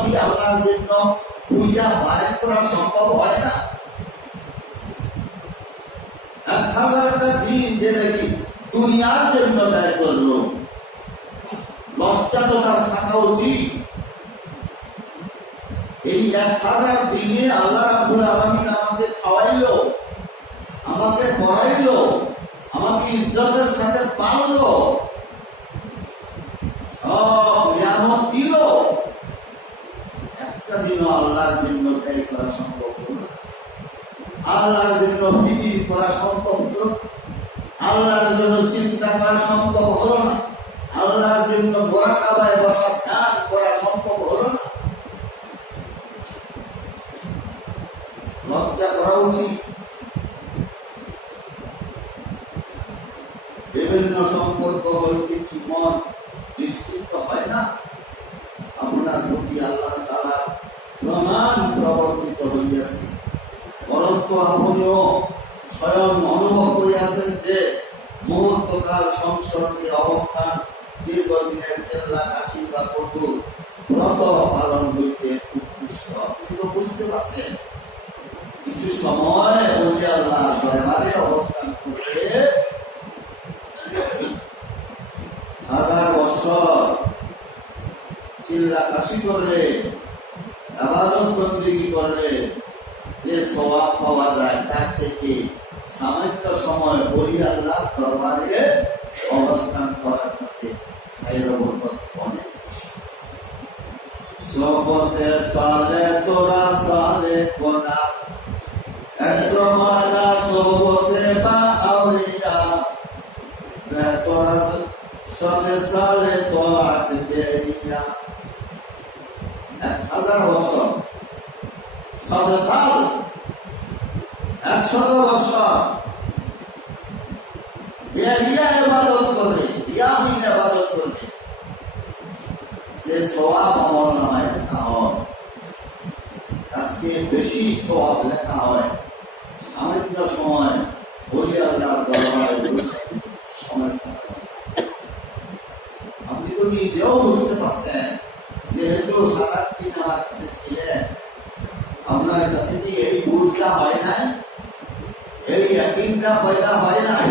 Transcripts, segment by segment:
কি আল্লাহর জন্য পূজা বাইর করা সম্ভব হয় না? 1000টা দিন যে নাকি দুনিয়ার জন্য ব্যয় করলো, লজ্জা তো তার থাকা উচিত। এই 1000 দিনে আল্লাহ রাব্বুল আলামিন আমাকে খাওয়াইলো, আমাকে পড়াইলো, আমাকে ইজ্জতের সাথে পাললো, সব নিয়ামত দিল। একটা দিনও আল্লাহর জন্য ব্যয় করা সম্ভব হলো না, আল্লাহর জন্য ফিকির করা সম্ভব হলো না, আল্লাহর জন্য চিন্তা করা সম্ভব হলো না, আল্লাহর জন্য মুরাকাবায় বসা ধ্যান করা সম্ভব হলো না। লজ্জা করা উচিত। বিভিন্ন সম্পর্ক হইতে কি মন নিশ্চিন্ত হয় না? আপনার প্রতি আল্লাহ তাআলা প্রমাণ প্রবর্তিত হইয়াছে। পরন্তু আপনিও স্বয়ং অনুভব করিয়াছেন যে মুহূর্তকাল সংসর্গে অবস্থান দীর্ঘদিনের চেল্লা কাশি বা কঠোর ব্রত পালন হইতে উৎকৃষ্ট। আপনি তো বুঝতে পারছেন, কিছু সময় ওলি আল্লাহর দরবারে অবস্থান করলে 1000 বছর চিল্লা কাশি করলে, ইবাদত বন্দেগী করলে যে সওয়াব পাওয়া যায় তার থেকে সামান্য সময় ওলি আল্লাহর দরবারে অবস্থান করার মধ্যে খায়র বরকত অনেক বেশি। সোহবতে সালে তোরা সালে কোনা, একজমানা সোহবতে বা আউলিয়া, তোরা সালে সালে তোয়াত বেরিয়া। 1000 বছর, 100 সাল, 100 বছর বেরিয়া ইবাদত করলে, ইয়ামিন ইবাদত করলে যে সওয়াব আমল নামায় লেখা হয়, তার চেয়ে বেশি সওয়াব লেখা হয় সামান্য সময় ওলি আল্লাহর দরবারে সময় কাটানো। আপনি তো নিজেও বুঝতে পারছেন, যেহেতু 7 দিন আমার কাছে ছিলেন, আপনার কাছে কি এই বুঝটা হয় নাই, এই ইয়াকিনটা পয়দা হয় নাই?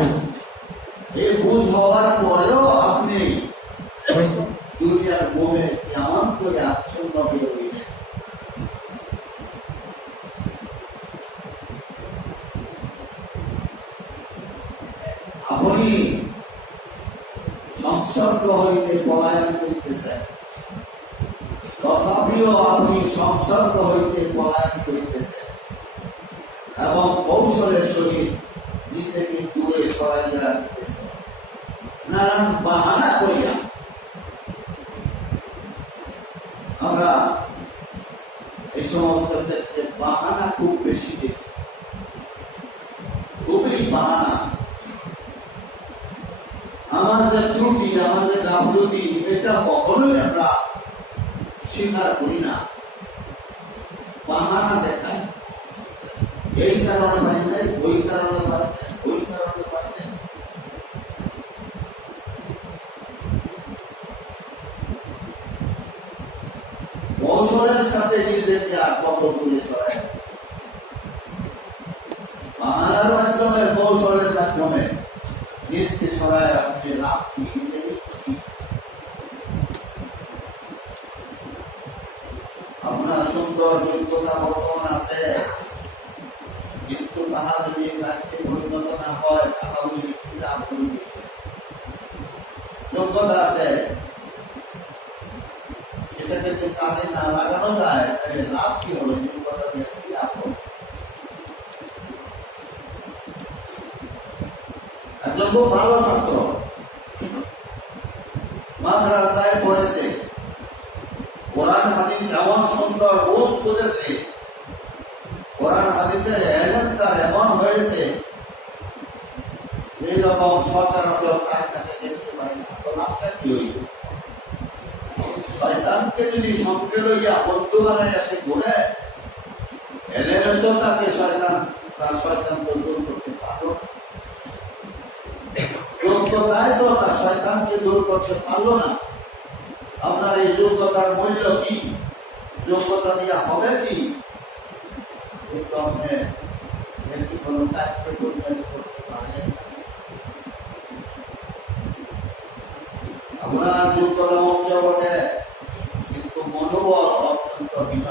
এই বুঝ হওয়ার পরেও আপনি দুনিয়ার মোহে কেমন করে আচ্ছন্ন হয়ে রইলেন? আপনি সংসর্গ হইতে পলায়ন করিতেছেন, তথাপিও আপনি সংসর্গ হইতে পলায়ন করিতেছেন এবং কৌশলের সহিত নিজেকে দূরে সরাইয়া রাখিতেছেন নানান বাহানা করিয়া। আমরা এই সমস্ত ক্ষেত্রে বাহানা খুব বেশি দেখি, খুবই বাহানা। আমার যে ত্রুটি, আমার যে গাফলতি, এটা কখনোই আমরা স্বীকার করি না, বাহানা দেখাই। এই কারণে পারি নাই, ওই কারণে পারি নাই, ওই কারণে পারি নাই। কৌশলের সাথে নিজেকে আর কত দূরে সরাই, বাহানার মাধ্যমে, কৌশলের মাধ্যমে নিজকে সরায় আপনি লাভ কি, নিজেকে কি? আপনার সুন্দর যোগ্যতা বর্তমান আছে, কিন্তু তাহা যদি কার্যে পরিণত না হয়, তাহা হইলে কি লাভ হইবে? যোগ্যতা আছে, সেটাকে যদি কাজে না লাগানো যায়, তাহলে লাভ কি হবে? যোগ্যতা দিয়ে কি লাভ হবে? একজন খুব ভালো ছাত্র, মাদ্রাসায় পড়েছে, কোরআন হাদিস এমন সুন্দর বোঝ বুঝেছে, কোরআন হাদিসের এলেম তার এমন হয়েছে, এইরকম সচরাচর তার কাছে দেখতে পারে না। তো লাভটা কি হইল? শয়তানকে যদি সঙ্গে লইয়া বন্ধু বানায় আসে ঘুরে, এলেমে তো তাকে শয়তান তো দূর করতে পারল না, যোগ্যতায় তো তার শয়তানকে দূর করতে পারলো না। আপনার এই যোগ্যতার মূল্য কি? যোগ্যতা দিয়ে হবে কি? কিন্তু আপনি একটি কোনো কাজকে পরিণত করতে পারলেন না। আপনার যোগ্যতা হচ্ছে বটে, কিন্তু মনোবল অত্যন্ত হীন।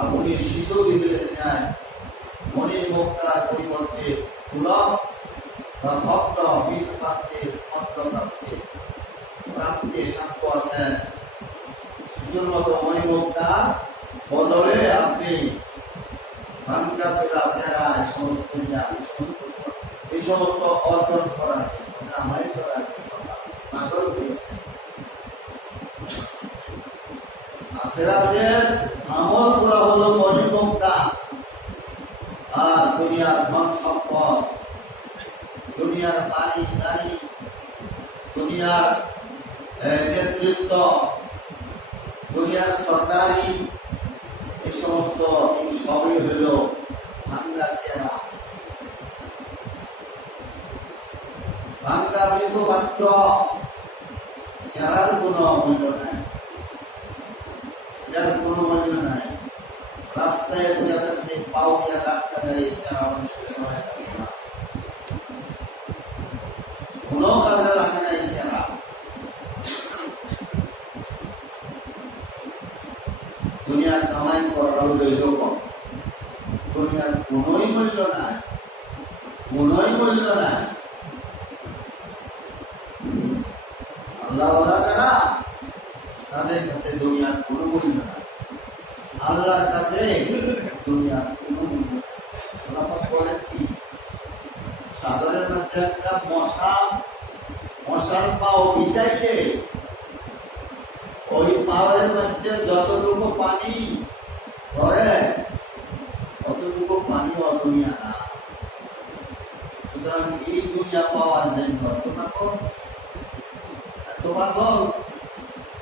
আপনি শিশুদের ন্যায় মণিমুক্তার পরিবর্তে পুলক বা ভক্ত বীর পাত্রের প্রাপ্তে শান্ত আছেন। শিশুর মতো মণিমুক্তার বদলে আপনি ভাঙ্গা সেরা সেরা এই সমস্ত অর্জন করার জন্য কামাই করার জন্য পাগল হয়ে গেছে। আখিরাতের আমল গুলা হলো মণিমুক্তা, আর দুনিয়ার ধন সম্পদ, দুনিয়ার বাড়ি গাড়ি, দুনিয়ার নেতৃত্ব, দুনিয়ার সরকারি, এই সমস্ত এই সবই হইল ভাঙ্গা চেরা, ভাঙ্গা মৃত পাত্র। চেরার কোনো মূল্য নাই, এটার কোনো মূল্য নাই। রাস্তায় ঘুরে থাকলে পাও দিয়ে ডাক্তার এই চেরা শেষ হয় না, কোনো কাজে লাগে না এই চেরা। দুনিয়ার কামাই করাটা হলো এরকম, দুনিয়ার কোনোই মূল্য নাই, কোনোই মূল্য নাই। আল্লাহওয়ালা যারা, তাদের কাছে দুনিয়ার কোনো মূল্য নাই, আল্লাহর কাছে দুনিয়ার কোনো মূল্য নাই। আল্লাহ বলেন কি, সাগরের মধ্যে একটা মশার পাও ভিজাইলে ওই পাওয়ের মধ্যে যতটুকু পানি ধরে অতটুকু পানি দুনিয়া না। সুতরাং এই দুনিয়া পাওয়ার জন্য এত পাগল,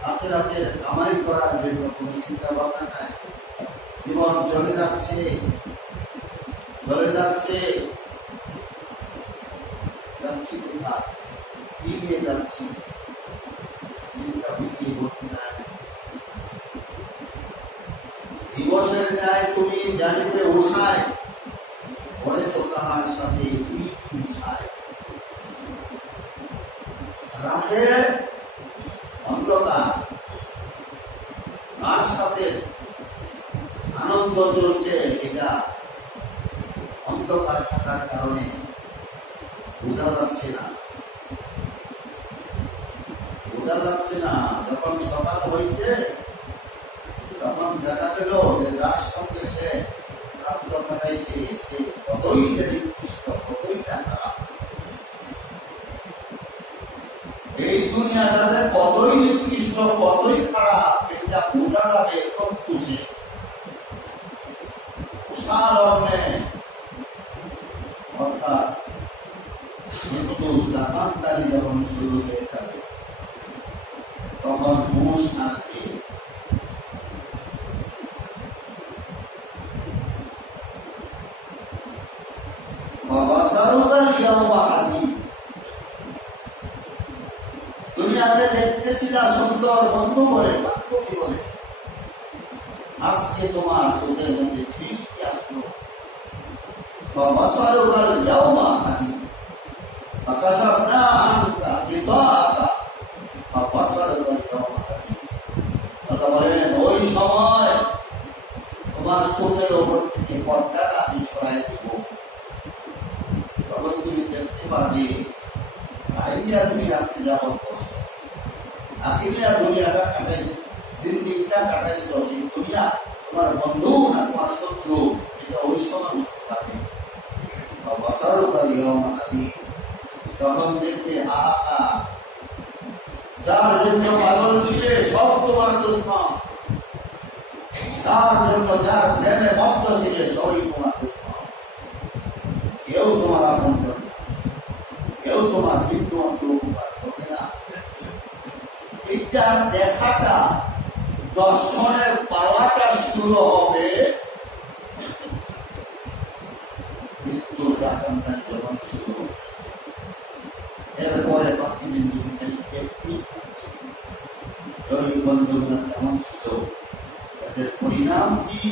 আখিরাতের কামাই করার জন্য কোন চিন্তা ভাবনা নাই। জীবন চলে যাচ্ছে, যাচ্ছি কোথায়, কি নিয়ে যাচ্ছি, চিন্তা ভিটিয়ে ভর্তি নাই। দিবসের ন্যায় তুমি জানিবে উষায়, করেছ তাহার সাথে মিশায়। রাতের অন্ধকার, তার সাথে আনন্দ চলছে, এটা অন্ধকার থাকার কারণে বোঝা যাচ্ছে না। যখন সকাল হয়েছে তখন দেখা গেল যে যার সঙ্গে সে রাত্র কাটাইছে সে কতই যে নিকৃষ্ট, কতই না খারাপ। এই দুনিয়াটা যে কতই নিকৃষ্ট, কতই খারাপ, এটা বোঝা যাবে প্রত্যুষে। অর্থাৎ মৃত্যুর জামানদারি যখন শুরু হয়ে যাবে তখন হুঁশ আসবে। দুনিয়াতে দেখতেছিলা সুন্দর বন্ধু বলে, বান্ধবী বলে, আজকে তোমার চোখের মধ্যে দৃষ্টি আসলো। ওই সময় তোমার চোখের ওপর থেকে পর্দাটা আমি সরাই দিব, তখন তুমি দেখতে পারবে আইডিয়া তুমি রাখতে যাবো করছো, আকিরিয়া দুনিয়াটা কাটাইছো, জিন্দিগিটা কাটাইছো, সেই দুনিয়া তোমার বন্ধু না তোমার শত্রু, এটা ওই সময় বুঝতে পারবে। তখন দেখবে হাহাকার, যার জন্য পাগল ছিলে সব তোমার দুশ্মন, যার জন্য যার প্রেমে মগ্ন ছিলে সবই তোমার দুশ্মন। কেউ তোমার আপনজন, কেউ তোমার বিন্দুমাত্র উপকার করবে না। এইটার দেখাটা, দর্শনের পাওয়াটা শুরু হবে মৃত্যুর জাগরণকারী যখন শুরু হবে। এরপরে বাকি জিনিসগুলি দেখতেই ওই বন্ধুগুলা কেমন ছিল, এদের পরিণাম কি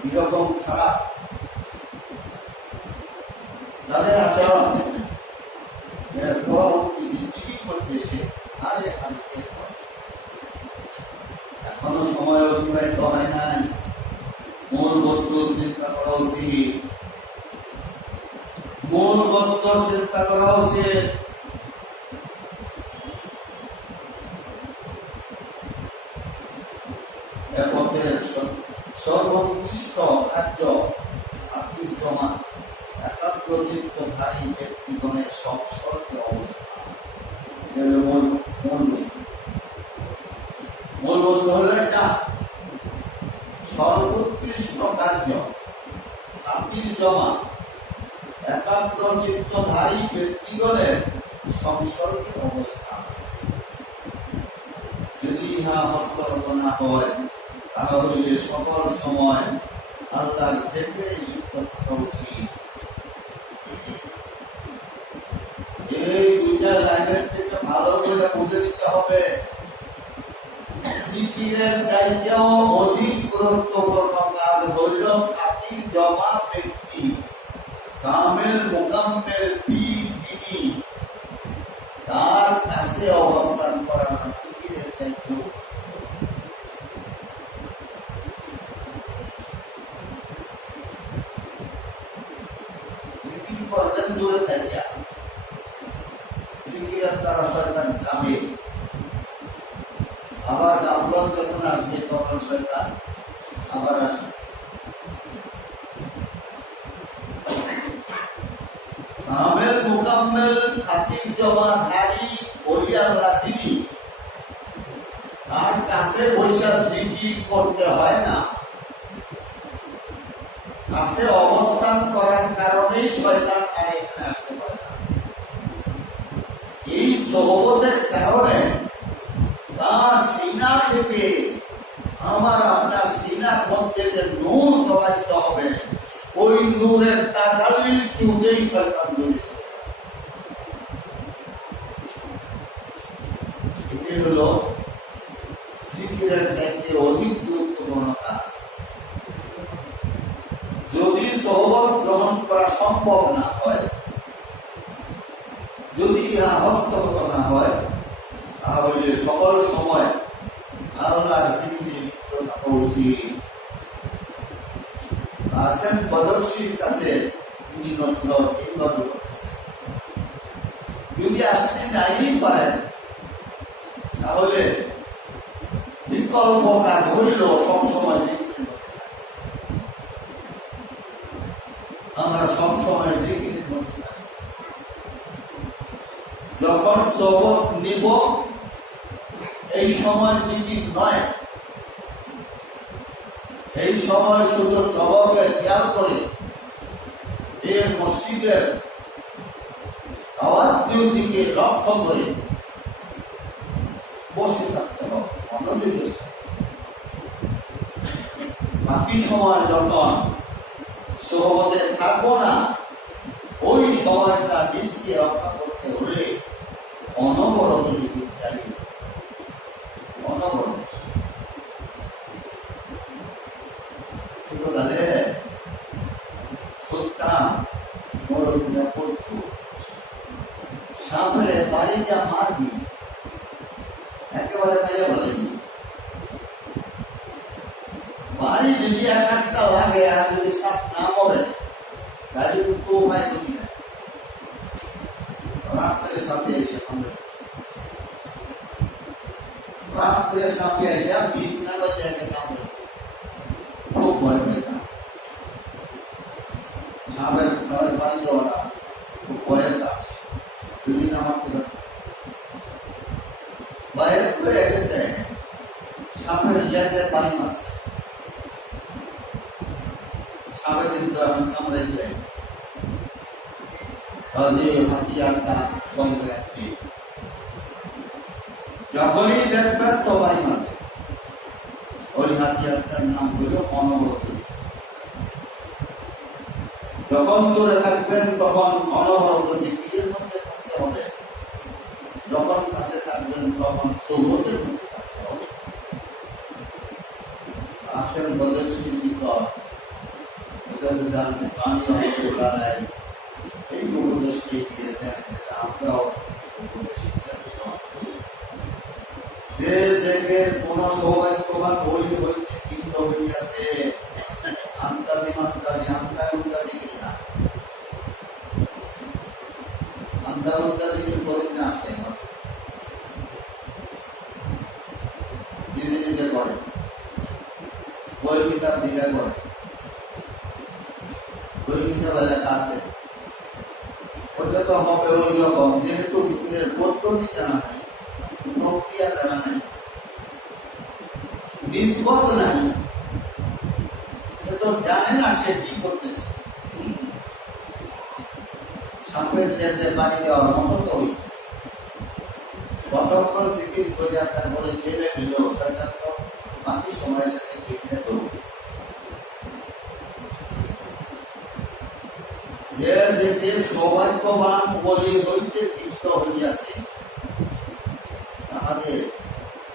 কিরকম খারাপ তাদের আচরণ। এরপর জিন্দিগি করতে সে আরে আমি এখনো সময় অতিবাহিত হয় নাই। মূল বস্তু চিন্তা করা উচিত, মূল বস্তু চিন্তা করা উচিত। সর্বোৎকৃষ্ট কার্য খাতির জমা একাগ্রচিত্তধারী ব্যক্তিগণের সংসর্গে অবস্থান। মূল বস্তু হলো এটা, সর্বোৎকৃষ্ট কার্য খাতির জমা একাগ্রচিত্তধারী ব্যক্তিগণের সংসর্গে অবস্থান। যদি ইহা হস্তগত না হয় তাহলে সকল সময় আল্লাহর জিকিরে লিপ্ত থাকা উচিত। এই দুইটা লাইনের থেকে ভালো করে বুঝে নিতে হবে। জিকিরের চাইতেও অধিক গুরুত্বপূর্ণ কাজ হইল খাতির জমা ব্যক্তি, কামেল মোকাম্মেল পীর যিনি, তার কাছে অবস্থান করা না জিকিরের চাইতেও। জিকির করবেন দূরে থাকিয়া, জিকিরের দ্বারা শয়তান যাবে। আবার গাফলত যখন আসবে তখন শয়তান আবার আসবে। কামেল মোকাম্মেল খাতির জমাধারী ওলিয়াল্লাহ যিনি, তার কাছে বৈশা জিকির করতে হয় না। কাছে অবস্থান করার কারণেই শয়তান আর এখানে আসতে পারে না। এই সোহবতের কারণে তার সিনা থেকে আমার আপনার সিনার মধ্যে যে নূর প্রবাহিত হবে, ওই নূরের তাজাল্লির চুটেই শয়তান দূরে সরে যাবে। এটি হলো জিকিরের চাইতে অধিক গুরুত্বপূর্ণ কাজ। যদি সোহবত গ্রহণ করা সম্ভব না হয়, যদি ইহা হস্তগত না হয়, তাহলে সকল সময় আল্লাহর জিকিরে লিপ্ত থাকা উচিত। আছেন বদরশীর কাছে তিনি নসরত এইভাবে করতেছেন। যদি আসতে নাই পারেন তাহলে বিকল্প কাজ হইল সবসময় জিকিরের মধ্যে। আমরা সবসময় জিকিরের মধ্যে থাকি। যখন সবক নিব এই সময় জিকির নয়, এই সময় শুধু সবকে খেয়াল করে এই মসজিদের আওয়াজের দিকে লক্ষ্য করে বসে থাকতে হবে মনোযোগের সাথে। বাকি সময় যখন সোহবতে থাকবো না, ওই সময়টা নিজকে রক্ষা করতে হলে অনবরত জিকির চালিয়ে যাবে, অনবরত। ছোটকালে শুনতাম বড়রা পড়তো, সামনে বাড়িটা মারবি, একেবারে মেরে বলেনি। বাড়ি যদি একটা লাগে আর যদি সাপ না মরে তাহলে কিন্তু উপায় যদি না, রাত্রে সাপে এসে কামড়ে, রাত্রে সাপে এসে বিছনা বাজে এসে কামড়ে, খুব ভয় পেতাম। সাপের খাওয়ার পানি দেওয়াটা খুব ভয়ের কাজ, যদি না মারতে পারে। বাইরে ঘুরে গেছে, সাপের লেজে পানি মারছে, সাপে কিন্তু এখন কামড়ে দেয়। হাতিয়ারটা সঙ্গে রাখতে, যখনই দেখবেন তো পানি মারবে। ওই হাতিয়ারটার নাম হইল অনবরত। যখন দূরে থাকবেন তখন অনবরত জিকিরের মধ্যে থাকতে হবে, যখন কাছে থাকবেন তখন সৌবতের মধ্যে থাকতে হবে। আসেন বলেন শিল্পীকর মুজাদ্দিদ সানি রহমতুল্লাহ আলাইহি এই উপদেশটাই দিয়েছেন, যেটা আমরাও উপদেশ হিসাবে গ্রহণ করি। যে জেগে কোন সৌভাগ্যবান হলি হইতে বৃদ্ধ হইয়াছে, আন্তাজি মান্তাজি আন্তাগুন্তাজি কিনা আন্তাগুন্তাজি কি করেন না, আছে নিজে নিজে করে, বই কিতাব দিকে করে, বই কিতাব লেখা আছে, ওটা তো হবে ওই রকম। যেহেতু ভিতরের পদ্ধতি জানা নাই, প্রক্রিয়া জানা নাই, নিষ্পদ নাই, সে তো জানে না সে কি করতেছে। সাপের লেজে পানি দেওয়ার মতো তো হইতেছে। কতক্ষণ জিকির করে আপনার বলে জেলে দিল, সেটা তো বাকি সময় সাথে কেটে তো যে যে সৌভাগ্যবান বলি হইতে বৃদ্ধ হইয়াছে,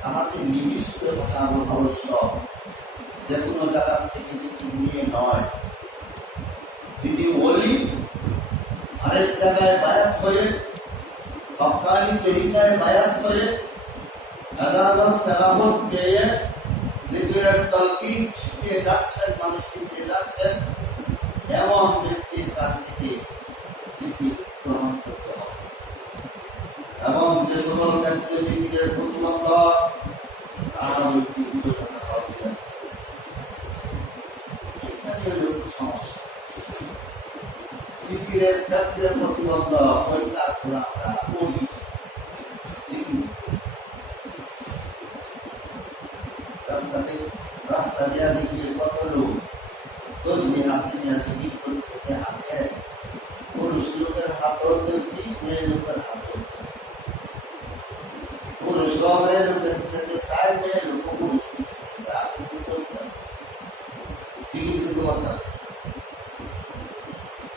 আমাদের নিবিষ্ট কথা আবশ্যক, যে কোনো জায়গা থেকে যদি নিয়ে নয়। যিনি বলি আরেক জায়গায় বায়াত হয়ে, হক্কানি তরিকায় বায়াত হয়ে, নাজারাত তেলাওয়াত পেয়ে জিকিরের তালকিন শিখিয়ে যাচ্ছেন, মানুষকে দিয়ে যাচ্ছেন, এমন ব্যক্তির কাছ থেকে জিকির গ্রহণ করতে হবে। এবং যে সকল কার্য জিকিরের প্রতিবন্ধক, তারা ব্যক্তি বিরত থাকা উচিত। এখানে হলো একটু সমস্যা। জিকিরের ক্ষেত্রে প্রতিবন্ধক ওই কাজগুলো আমরা করি। রাস্তা দিয়ে দেখিয়ে কত লোক তসবি হাতে নিয়ে জিকির করছে, হাতে পুরুষ লোকের হাতেও তসবি, মেয়ে লোকের হাতেও পুরুষ মেয়ে লোকের থেকে চায়, মেয়ে লোক পুরুষ হাতে তসবি আছে, জিকির কিন্তু করতেছে।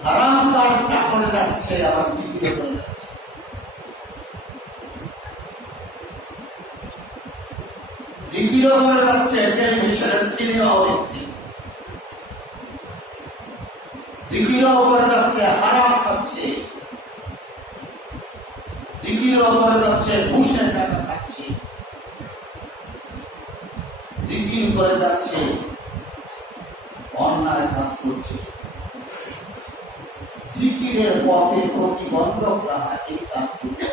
হারাম কাজটা করে যাচ্ছে, আবার জিকির করে যাচ্ছে। জিকিরও করে যাচ্ছে, টেলিভিশনের সিনেমাও দেখছে, জিকিরও করে যাচ্ছে, হারাম খাচ্ছে, জিকিরও করে যাচ্ছে, ঘুষের টাকা খাচ্ছে, জিকির করে যাচ্ছে, অন্যায় কাজ করছে। জিকিরের পথে প্রতিবন্ধক রাখা এই কাজগুলো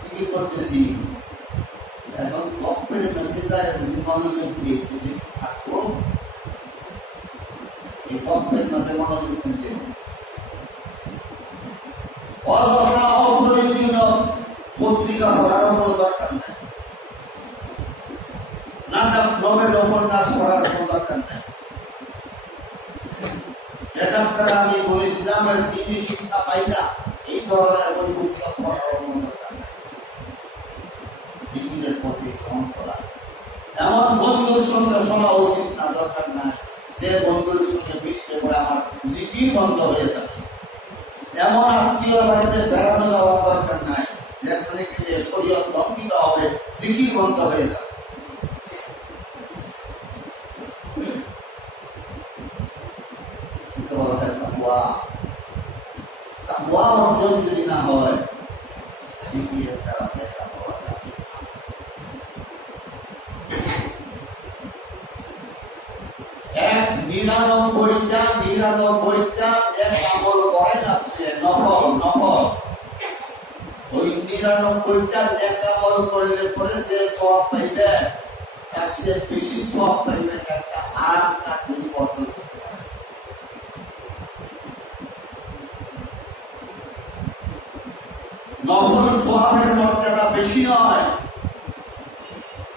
জিকির করতেছি। এখন গপ্পের মধ্যে যায়, যদি মনোযোগ দিয়ে জিকির থাকবো, এই গপ্পের মাঝে মনোযোগ দিতে অযথা অপ্রয়োজনীয় পত্রিকা পড়ার কোনো দরকার নেই, নাটক নোবেল উপন্যাস পড়ার কোনো দরকার নেই। যেটার দ্বারা আমি কোন ইসলামের দ্বীনি শিক্ষা পাই না, এই ধরনের বই পুস্তক পড়ার কোনো দরকার নেই। জিকিরের পথে গ্রহণ করা, এমন বন্ধুর সঙ্গে শোনা উচিত না, দরকার নাই। যে বন্ধুর সঙ্গে মিশলে পরে আমার জিকির বন্ধ হয়ে যাবে। এমন আত্মীয় বাড়িতে বেড়ানো যাওয়ার দরকার নাই, যেখানে গেলে শরীয়ত লঙ্ঘিত হবে, জিকির বন্ধ হয়ে যাবে। অর্জন যদি না হয়, জিকিরের দ্বারা দেখা পাওয়া যাবে। এক 99টা এক আমল করেন আপনি, নফল ওই 99টা এক আমল করলে পরে যে সওয়াব পাইবেন, তার চেয়ে বেশি সওয়াব পাইবেন একটা আরাম কাজ যদি অর্জন করতে পারেন। নফল সওয়াবের মর্যাদা বেশি নয়,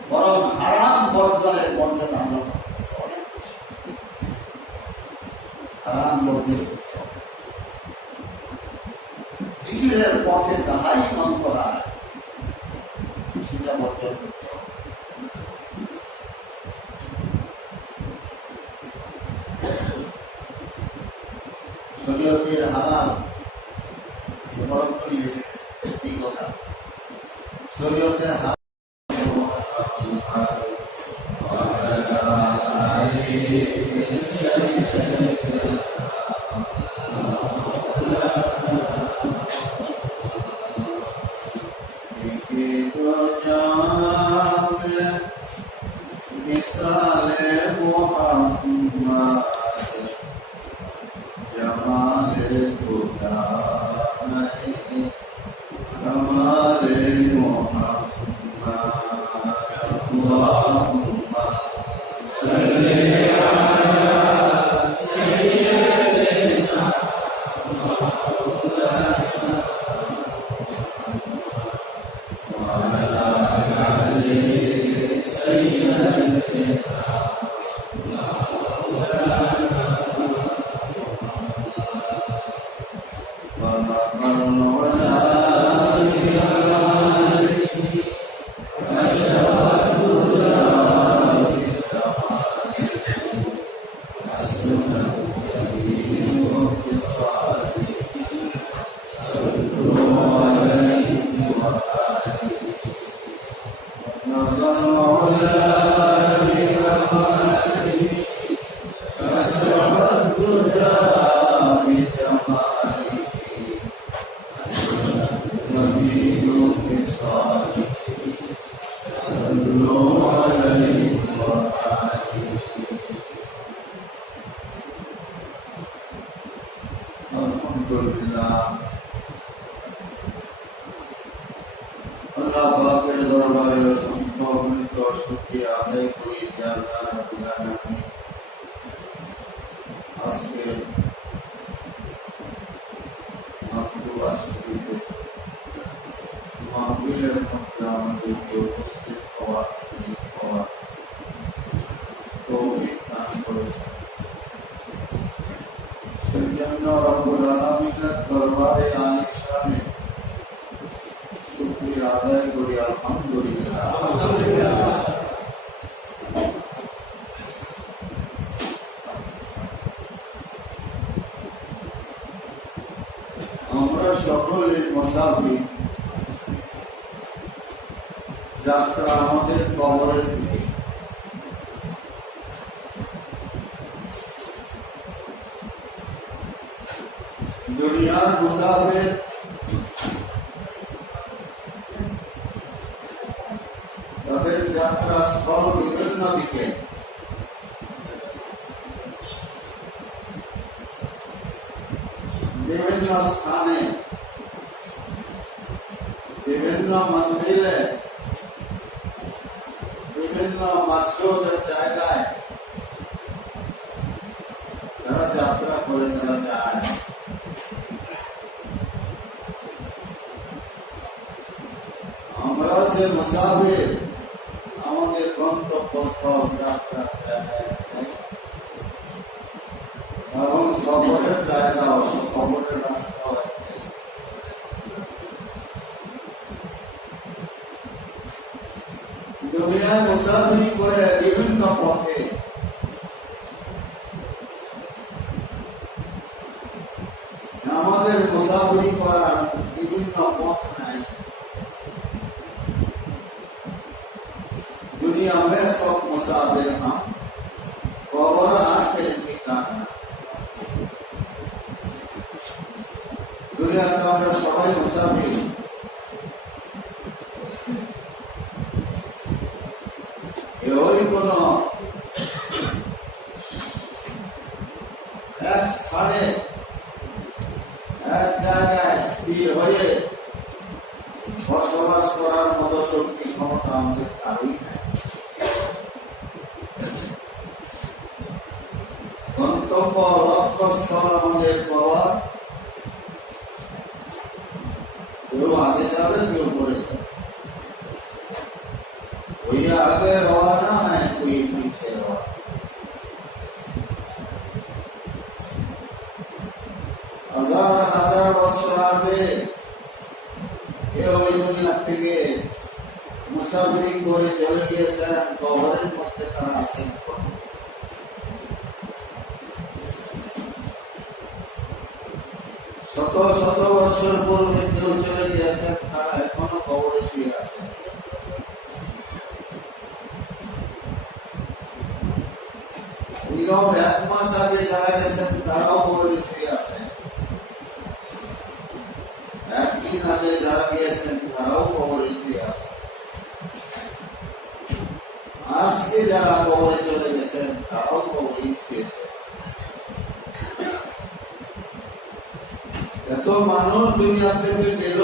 বরং হারাম বর্জনের মর্যাদা আল্লাহ অনেক বেশি। হারাম বর্জন করতে হবে। জিকিরের পথে যাহাই মন করায় সেটা বর্জন করতে হবে। শরীয়তের হালাল বরং করে এসে গেছে, এই কথা শরীয়তের হালাল ये तो जाम मिसाले मोहम्मद जमाले खुदा नहीं कमाले मोहम्मद अल्लाहुम्मा सल्ली अल्लाह पाकेर दरबारे असंख्य अगणित शुक्रिया आदाय करी যে আল্লাহ রাব্বুল আলামিন আজকে আব্দুল্লাহকে মাহফিলের মধ্যে আমাদেরকে উপস্থিত হওয়ার সুযোগ হওয়ার তৌফিক দান করেছেন। সেই জন্য রব্বুল আলামিনের দরবারে আলিশানে শুকরিয়া আদায় করি আলহামদুলিল্লাহ। আমরা সকলে মুসাফির, যাত্রা আমাদের কবরের দিকে। দুনিয়ার মুসাফির তাদের যাত্রা স্থল বিভিন্ন দিকে। বিভিন্ন স্থানে, বিভিন্ন মঞ্জিলে, বিভিন্ন মাকসুদের জায়গায় তারা যাত্রা করে তারা যায়। আমরা যে মুসাফির, আমাদের গন্তব্যস্থল যাত্রা এবং সফরের জায়গা, সফরের রাস্তা। দুনিয়ায় মুসাফিরি করে বিভিন্ন পথে আমাদের মুসাফিরি করার বিভিন্ন পথ নাই। दुनिया में सब मुसाफिर हम कबर आखिर ठिकाना। दुनिया का আমরা সবাই মুসাফির। ওই কোন এক স্থানে এক জায়গায় স্থির হয়ে বসবাস করার মতো শক্তি ক্ষমতা আমাদের কারোই নাই। গন্তব্য লক্ষ্যস্থল আমাদের কবর। কেউ আগে যাবে, কেউ পরে যাবে। कोई आगे रवाना है, कोई पीछे रवाना। हजार हजार বছর আগে কেউ এই দুনিয়া থেকে মুসাফিরি করে চলে গিয়েছেন, কবরের মধ্যে তারা আছেন। শত শত বছর পূর্বে কেউ চলে গিয়েছেন, তারা এখনো কবরে শুয়ে আছেন। এক মাস আগে যারা গেছেন তারাও কবরে শুয়ে আছেন। একদিন আগে যারা গিয়েছেন তারাও কবরে শুয়ে আজকে যারা কবরে চলে গেছেন তারাও কবরে শুয়েছে। এত মানুষ দুনিয়া থেকে গেল,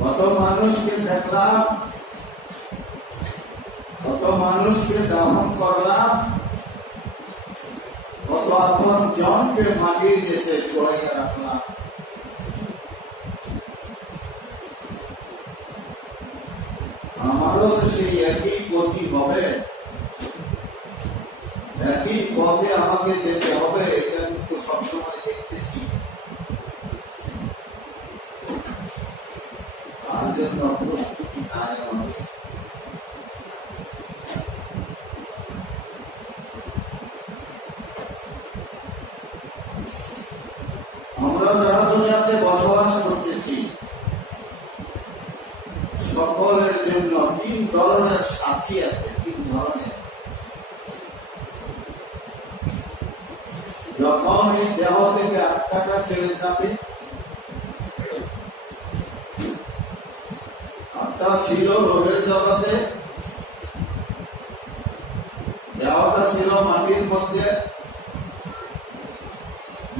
কত মানুষকে দেখলাম, কত মানুষকে দাহন করলাম, কত আপন জনকে মাটির নিচে সরাইয়া রাখলাম। আমারও তো সেই একই গতি হবে, একই পথে আমাকে যেতে হবে, এটা কিন্তু সবসময় দেখতেছি। তার জন্য প্রস্তুতি নাই আমাদের। আমরা যারা দুনিয়াতে বসবাস করতেছি সকলের জন্য তিন ধরনের সাথী আছে, তিন ধরনের। যখন এই দেহ থেকে আত্মাটা ছেড়ে যাবে, আত্মা ছিল রোগের জগতে, দেহটা ছিল মাটির মধ্যে,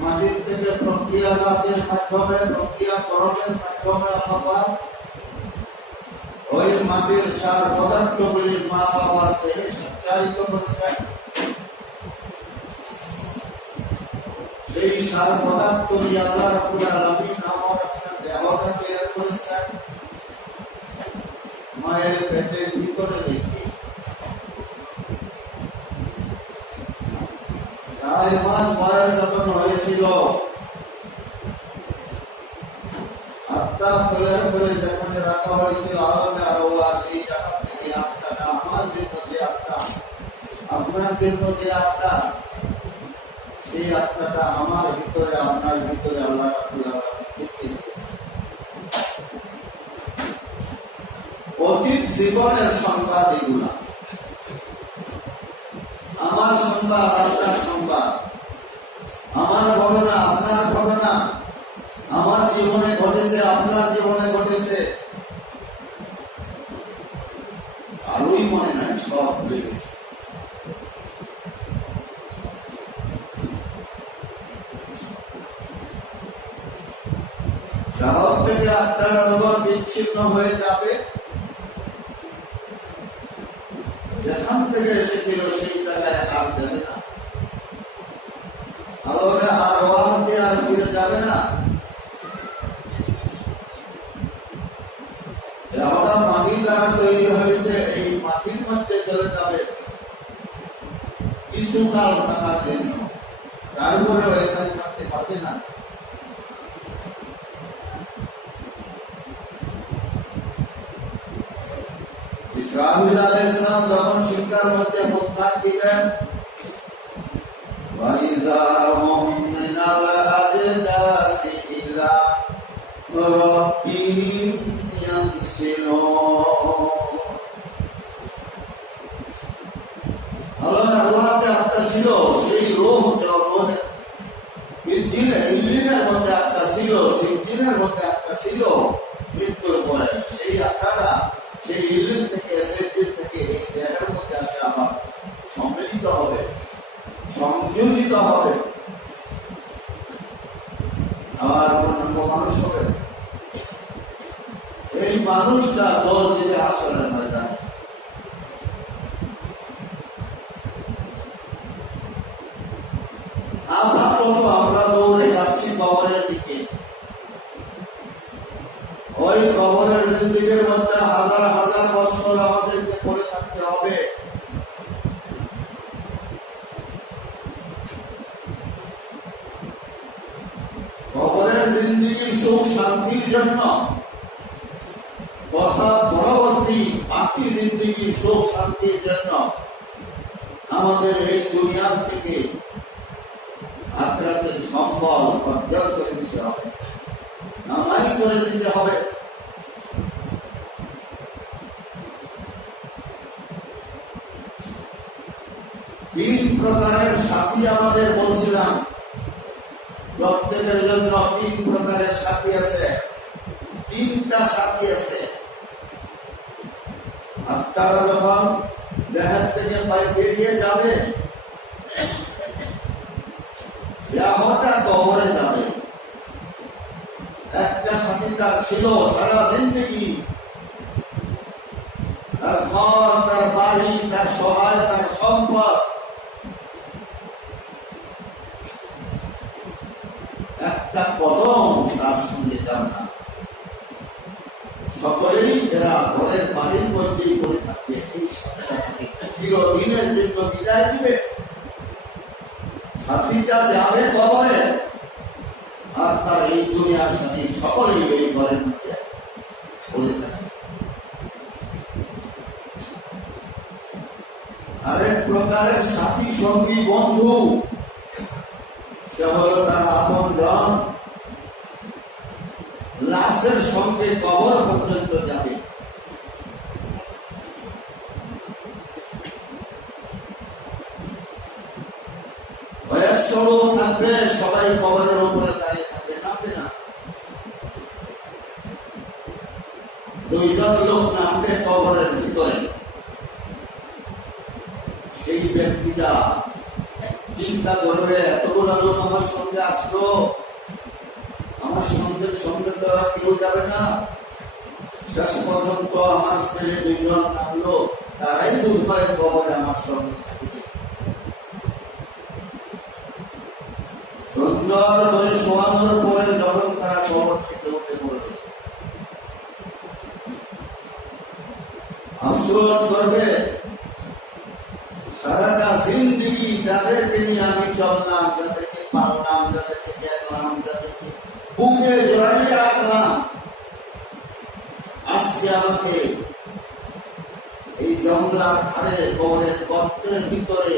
মাটির থেকে প্রক্রিয়াজাতের মাধ্যমে, প্রক্রিয়াকরণের মাধ্যমে আল্লাহ ওই মাটির সার পদার্থগুলি মা বাবার দেহে সঞ্চারিত করেছেন। সেই সার পদার্থ দিয়ে আল্লাহ রাব্বুল আলামিন আমার আপনার দেহটা তৈরি করেছেন মায়ের পেটের ভিতরে রেখে। 4 মাস বয়স যখন হয়েছিল, আত্মা তৈরি করে যেখানে রাখা হয়েছিল আলমে আরওয়া, সেই জায়গা থেকে আত্মাটা আমার জন্য যে আত্মা, আপনার জন্য যে আত্মা, সেই আত্মাটা আমার ভিতরে আপনার ভিতরে আল্লাহ রাব্বুল আলামিন দেখিয়ে দিয়েছেন। অতীত জীবনের সংবাদ এগুলা, আমার সংবাদ, আপনার সংবাদ, আমার ঘটনা, আপনার ঘটনা, আমার জীবনে ঘটেছে, আপনার জীবনে ঘটেছে, কারোই মনে নাই, সব ভুলে গেছে। জগৎ থেকে আত্মাটা যখন বিচ্ছিন্ন হয়ে যাবে, যেখান থেকে এসেছিল সেই জায়গায় আর যাবে না, আলোরে আর ওয়াহতে আর ফিরে যাবে না। দেহটা মাটি দ্বারা তৈরি হয়েছে, এই মাটির মধ্যে চলে যাবে কিছুকাল থাকার জন্য, তারপরেও এখানে থাকতে পারবে না। ইসরাফিল আলাইহিস সালাম যখন শিকার মধ্যে মুখপাত দিবেন, ওয়াইযা হুম মিনাল আজদাসি ইলা রাব্বিহিম ইয়ানসিলুন। আল্লাহর রূহতে আত্মা ছিল, সেই রূহ ইল্লিনের মধ্যে আত্মা ছিল, সিজ্জিনের মধ্যে আত্মা ছিল। মৃত্যুর পরে সেই আত্মাটা সেই ইল্লিন থেকে, সিজ্জিন থেকে এই দেহের মধ্যে আসে আবার সম্মিলিত হবে, সংযোজিত হবে, আবার পূর্ণাঙ্গ মানুষ হবে। এই মানুষটা দৌড় দিবে আসরের ময়দানে। আমরা দৌড়ে যাচ্ছি কবরের দিকে। ওই কবরের জিন্দেগির মধ্যে হাজার হাজার বছর আমাদেরকে পড়ে থাকতে হবে। কবরের জিন্দেগির সুখ শান্তির জন্য তথা পরবর্তী বাকি জিন্দেগির সুখ শান্তির জন্য আমাদের এই দুনিয়া থেকে আখিরাতের সম্বল অর্জন করে দিতে হবে, কামাই করে দিতে হবে। তিন প্রকারের সাথী আমাদের বলছিলাম, প্রত্যেকের জন্য তিন প্রকারের সাথী আছে, তিনটা সাথী আছে। আত্মারা যখন দেহের থেকে বেরিয়ে যাবে, দেহটা কবরে যাবে। একটা সাথী তার ছিল সারা জিন্দগি, তার ঘর, তার বাড়ি, তার সহায়, তার সম্পদ, একটা কদম তার সঙ্গে যাবে না। সকলেই এরা ঘরের বাড়ির মধ্যেই করে থাকবে, এই সাথীটাকে চিরদিনের জন্য বিদায় দিবে। সাথীটা যাবে কবরে, আর তার এই দুনিয়ার সাথী সকলেই এই ঘরের মধ্যে করে থাকবে। আরেক প্রকারের সাথী সঙ্গী বন্ধু, সে হলো তার আপন জন, লাশের সঙ্গে কবর পর্যন্ত যাবে। বয়স্ক থাকবে, সবাই কবরের উপরে দাঁড়িয়ে থাকবে, নামবে না। দুইজন লোক নামবে কবরের ভিতরে, সেই ব্যক্তিটা চিন্তা করবে, এতগুলো লোক আমার সঙ্গে আসলো, আমার সঙ্গে সঙ্গে তো আর কেউ যাবে না। শেষ পর্যন্ত আমার ছেলে দুইজন নামলো, তারাই দুর্ভয় কবরে আমার সঙ্গে থাকবে। সুন্দর করে শোয়ানোর পরে যখন তারা কবর থেকে উঠে পড়বে, আফসোস করবে, সারাটা জিন্দিগি যাদেরকে নিয়ে আমি চললাম, যাদেরকে পাললাম, যাদেরকে দেখলাম, যাদেরকে বুকে জড়াইয়ে রাখলাম, আজকে আমাকে এই জঙ্গলার ধারে কবরের গর্তের ভিতরে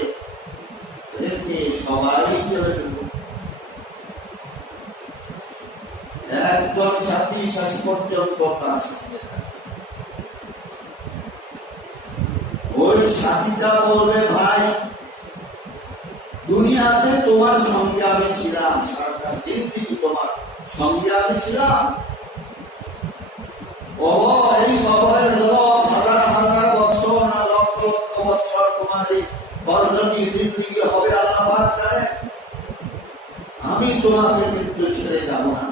রেখে সবাই চলে গেল। একজন সাথী শেষ পর্যন্ত তার সঙ্গে থাকবে। ওই সাথীটা বলবে, ভাই দুনিয়াতে তোমার সঙ্গে আমি ছিলাম, সারাটা জিন্দিগি তোমার সঙ্গে আমি ছিলাম। এই কবরের জবাব হাজার হাজার বছর না লক্ষ লক্ষ বছর তোমার এই বরজনী জিন্দিগি হবে, আল্লাহ পাক জানেন। আমি তোমাকে কিন্তু ছেড়ে যাব না।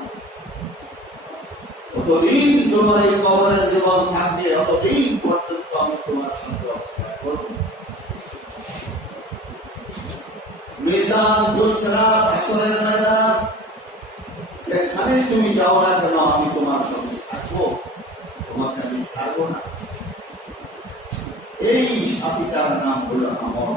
যতদিন তোমার এই কবরের জীবন থাকবে, ততদিন পর্যন্ত আমি তোমার সঙ্গে অবস্থান করব। মিজান, পুলসিরাত, হাসরের ময়দান, যেখানে তুমি যাও না কেন আমি তোমার সঙ্গে থাকবো, তোমাকে আমি ছাড়বো না। এই সাথীটার নাম হলো আমল।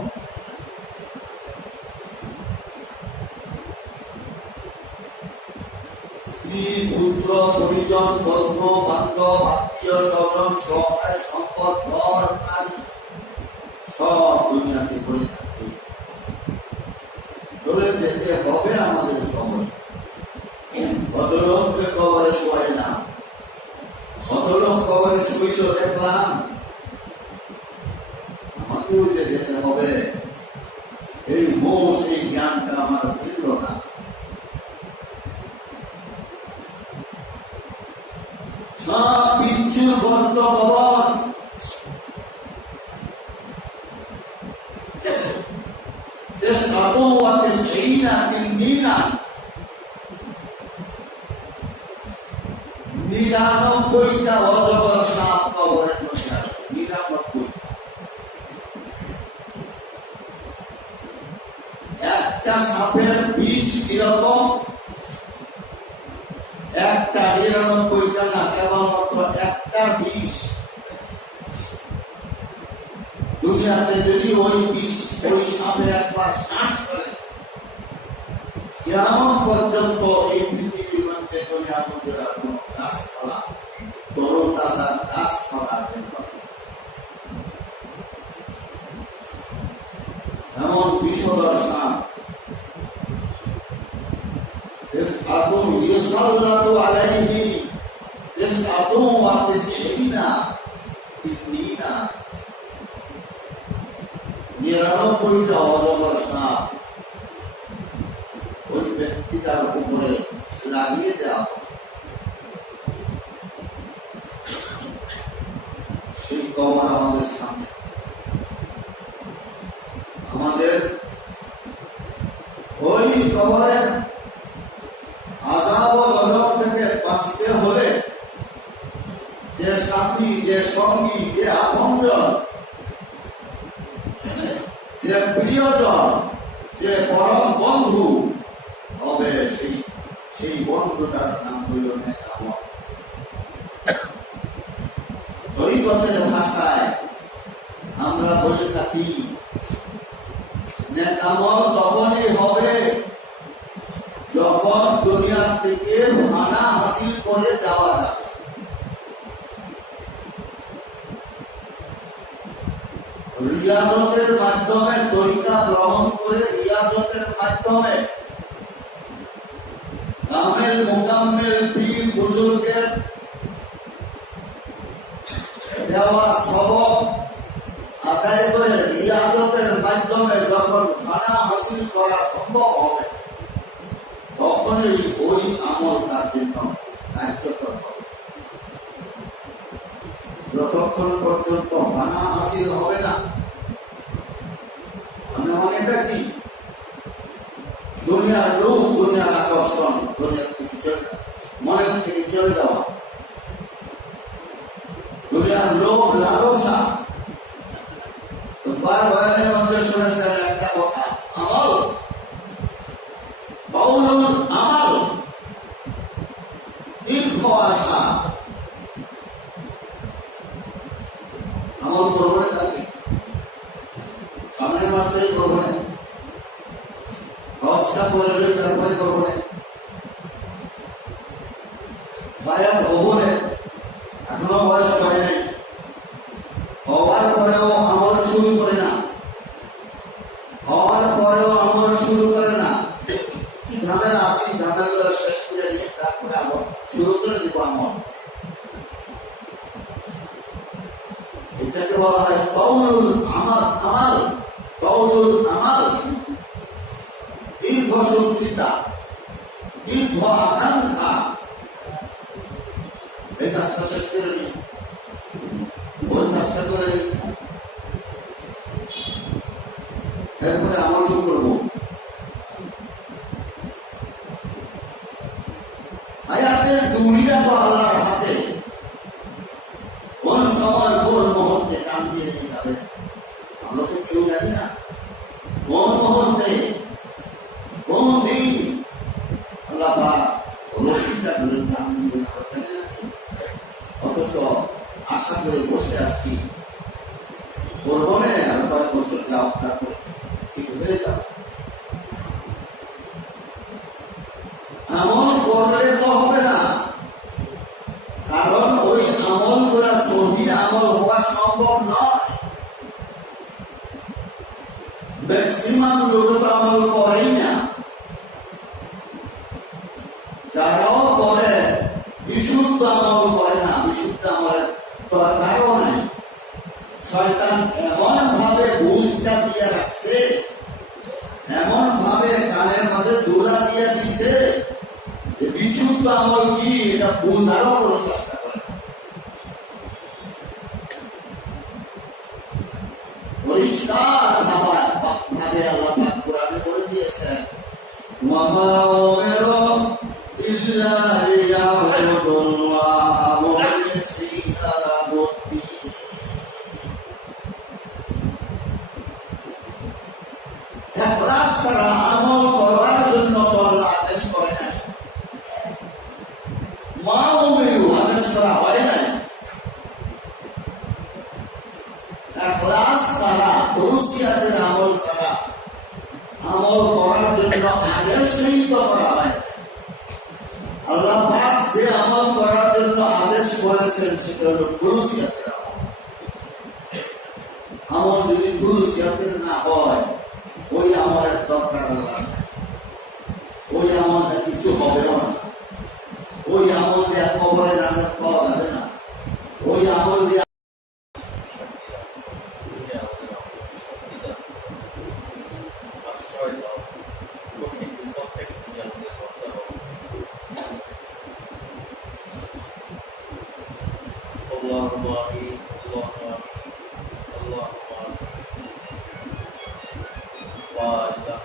স্ত্রী, পুত্র, পরিজন, বন্ধু বান্ধব, আত্মীয় স্বজন, সহায় সম্পদ, ঘর বাড়ি সব দুনিয়াতে পড়ে থাকবে। চলে যেতে হবে আমাদের কবরে। কত লোককে কবরে শোয় না, কত লোক কবরে শুইল দেখলাম। আমাকেও যে যেতে হবে, এই মোষ, এই জ্ঞানটা আমার ফিরল না। সব বিচ্ছুর গর্ত কবর, নিরানব্বইটা অজগর সাপ কবরের মধ্যে আছে, 99। একটা সাপের বিষ কিরকম, একটা 99টা না, কেবলমাত্র একটা বিষ। দুনিয়াতে যদি ওই বিষ, ওই সাপে একবার শ্বাস করে, কেমন পর্যন্ত এই পৃথিবীর মধ্যে দুনিয়ার মধ্যে কোনো গাছপালা, তরতাজা গাছপালা এমন বিষধর সাপ। يسلط عليه 99টা অজগর সাপ ওই ব্যক্তিটার উপরে লাগিয়ে দেওয়া, সেই কবর আমাদের সামনে। আমাদের ওই কবরের আযাব ও গজব থেকে বাঁচতে হলে যে সাথী, যে সঙ্গী, যে আপনজন, যে প্রিয়জন, যে পরম বন্ধু হবে, সেই বন্ধুটার নাম হইল নেক আমল। তরিকতের ভাষায় আমরা বলে থাকি নেক আমল তখনই হবে যখন দুনিয়ার থেকে ফানা হাসিল করে যাওয়া যাবে। রিয়াজতের মাধ্যমে, তরিকা গ্রহণ করে রিয়াজতের মাধ্যমে কামেল মুকাম্মেল পীর বুজুর্গের দেওয়া সবক আদায় করে রিয়াজতের মাধ্যমে যখন ফানা হাসিল করা সম্ভব হবে, তখনই ওই আমল তার জন্য কার্যকর হবে। যতক্ষণ পর্যন্ত ফানা হাসিল হবে না, এটা কি দুনিয়ার রূপ, দুনিয়ার আকর্ষণ, দুনিয়ার থেকে চলে যাওয়া, মনের থেকে চলে যাওয়া, দুনিয়ার লোভ লালসা। বয়ানের মধ্যে শুনেছেন একটা কথা, আমল বাউলুল আমাল, দীর্ঘ আশা। আমল করবো না তাকে সামনের মাস থেকে করবো না, 10টা করে তারপরে করবো না, বায়াত হবো না, এখনো বয়স হয় নাই, হওয়ার পরেও আমল শুরু করে না, হওয়ার পরেও আমল শুরু করে না। কি ঝামেলা আসি, ঝামেলা শেষ করে নিয়ে তারপরে আবার শুরু করে দিব আমল। এটাকে বলা হয় কওলুল আমাল। আমাল, কওলুল আমাল, দীর্ঘ সূত্রিতা, দীর্ঘ আকাঙ্ক্ষা। এই কাজটা শেষ করে নিই, ওই কাজটা করে নিই, এরপরে আমল শুরু করবো। হায়াতের ডুরিটা তো আল্লাহর হাতে, কোন সময় কোন মুহূর্তে কান দিয়ে দিয়ে যাবে আমরা তো কেউ জানি না। কোন মুহূর্তে কোন দিন আল্লাহ পাক রশিদটা ধরে কান দিয়ে জানি না, অথচ আশা করে বসে আছি করবো না, আর কয়েক বছর যাও, তারপরে ঠিক হয়ে যাও। এমন করলে তো হবে না, কারণ ওই আমল গুলা সহি আমল হওয়া সম্ভব নয়। ম্যাক্সিমাম লোক তো আমল করেই না, যারাও করে বিশুদ্ধ আমল করে না, বিশুদ্ধ আমলের দরকারও নাই। শয়তান এমন ভাবে বুঝটা দিয়ে রাখছে, এমন ভাবে কানের মাঝে দোলা দিয়ে দিছে যে বিশুদ্ধ আমল কি এটা বোঝারও কোনো চেষ্টা করে। পরিষ্কার ভাবে আল্লাহ পাক কোরআনে বলে দিয়েছেন, ওয়ামা উমিরু ইল্লা লিয়াবুদুল্লাহা মুখলিসিনা লাহুদ্দীন। ইখলাস ছাড়া আমল করার জন্য তো আল্লাহ আদেশ করে নাই, মা উমিরু আদেশ করা হয় নাই। ইখলাস ছাড়া, খুলুসিয়াতের আমল ছাড়া আমল করার জন্য আদেশই তো করা হয়। আল্লাহ পাক যে আমল করার জন্য আদেশ করেছেন সেটা হলো খুলুসিয়াতের আমল। আমল যদি খুলুসিয়াতের না হয়, ওই আমলের দরকার আল্লাহ নাই, ওই আমলটা কিছু হবেও না, ওই আমল দিয়ে কবরে নাজাত পাওয়া যাবে না, ওই আমল দিয়ে اللهم آمين اللهم آمين ওয়াইদা